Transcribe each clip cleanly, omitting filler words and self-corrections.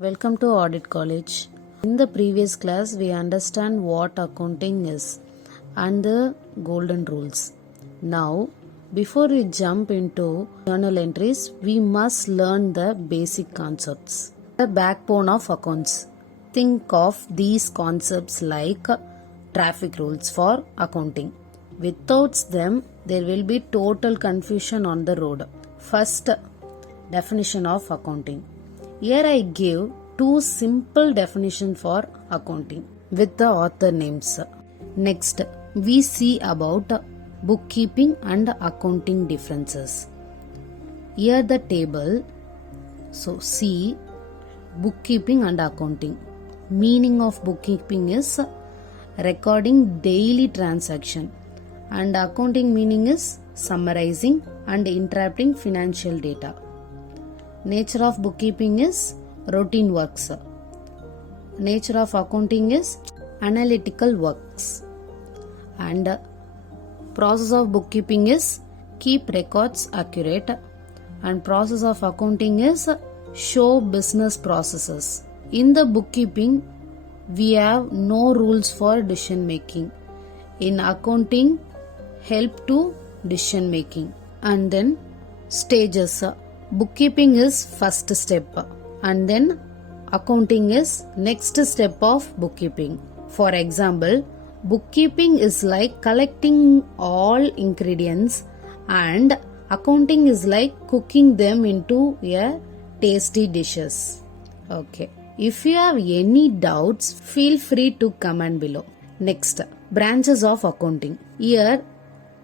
Welcome to Audit College. In the previous class, we understand what accounting is and the golden rules. Now, before we jump into journal entries, we must learn the basic concepts. The backbone of accounts. Think of these concepts like traffic rules for accounting. Without them, there will be total confusion on the road. First, definition of accounting. Here I give two simple definitions for accounting with the author names. Next, we see about bookkeeping and accounting differences. Here the table. So see bookkeeping and accounting. Meaning of bookkeeping is recording daily transaction, and accounting meaning is summarizing and interpreting financial data. Nature of bookkeeping is routine works. Nature of accounting is analytical works. And process of bookkeeping is keep records accurate, and process of accounting is show business processes. In the bookkeeping, we have no rules for decision making. In accounting, help to decision making. And then stages. Bookkeeping is first step, and then accounting is next step of bookkeeping. For example, bookkeeping is like collecting all ingredients, and accounting is like cooking them into a tasty dishes. Okay. If you have any doubts, feel free to comment below. Next, branches of accounting. Here,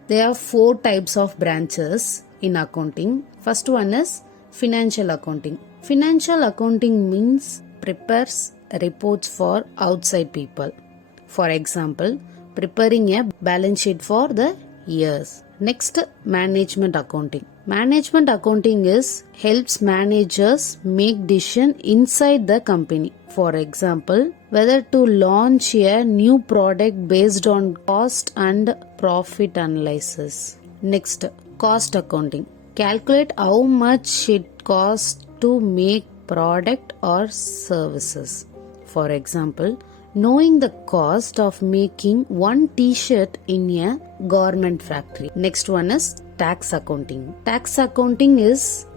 there are 4 types of branches in accounting. First one is financial accounting. Financial accounting means prepares reports for outside people. For example, preparing a balance sheet for the years. Next, management accounting. Management accounting is helps managers make decision inside the company. For example, whether to launch a new product based on cost and profit analysis. Next, cost accounting. Calculate how much it costs to make product or services. For example, knowing the cost of making one t-shirt in a garment factory. Next one is tax accounting. Tax accounting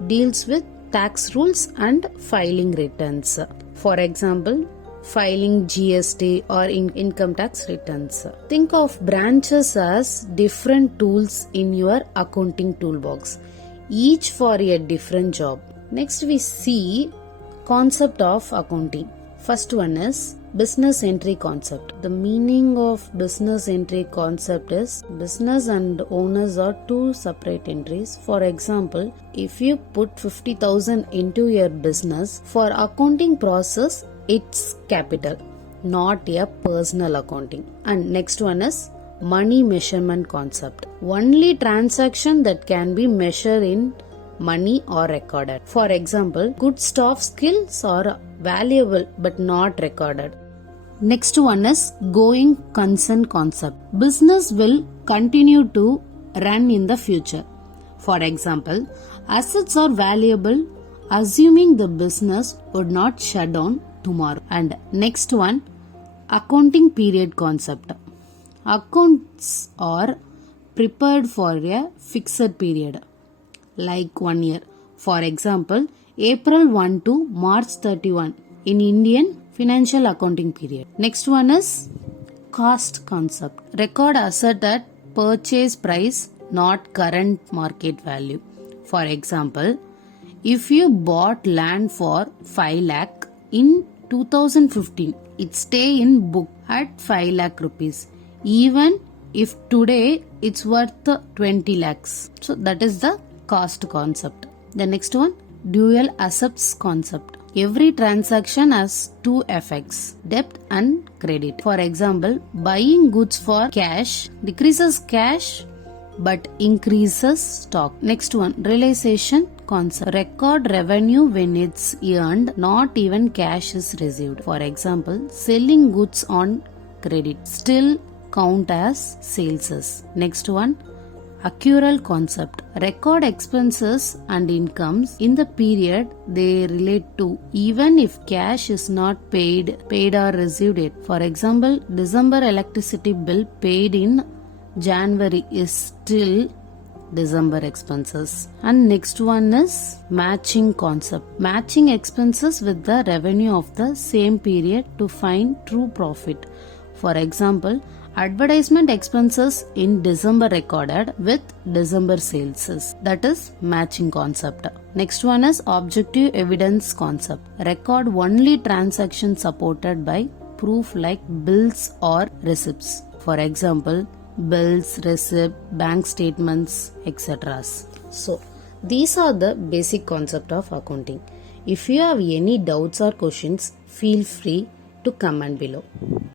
deals with tax rules and filing returns. For example, filing GST or income tax returns. Think of branches as different tools in your accounting toolbox, each for a different job. Next we see concept of accounting. First one is business entry concept. The meaning of business entry concept is business and owners are two separate entries. For example, if you put 50,000 into your business, for accounting process it's capital, not a personal accounting. And next one is money measurement concept. Only transaction that can be measured in money or recorded. For example, good soft skills are valuable but not recorded. Next one is going concern concept. Business will continue to run in the future. For example, assets are valuable assuming the business would not shut down tomorrow. And next one, accounting period concept. Accounts are prepared for a fixed period, like 1 year. For example, April 1 to March 31 in Indian financial accounting period. Next one is cost concept. Record asset at purchase price, not current market value. For example, if you bought land for 5 lakh in 2015, it stay in book at 5 lakh rupees, even if today it's worth 20 lakhs. So that is the cost concept. The next one, dual assets concept. Every transaction has two effects, debt and credit. For example, buying goods for cash decreases cash but increases stock. Next one, realization concept. Record revenue when it's earned, not even cash is received. For example, selling goods on credit still count as sales. Next one, Accrual concept. Record expenses and incomes in the period they relate to, even if cash is not paid or received it. For example, December electricity bill paid in January is still December expenses. And next one is matching concept. Matching expenses with the revenue of the same period to find true profit. For example, advertisement expenses in December recorded with December sales. That is matching concept. Next one is objective evidence concept. Record only transactions supported by proof like bills or receipts. For example, bills, receipt, bank statements, etc. So, these are the basic concept of accounting. If you have any doubts or questions, feel free to comment below.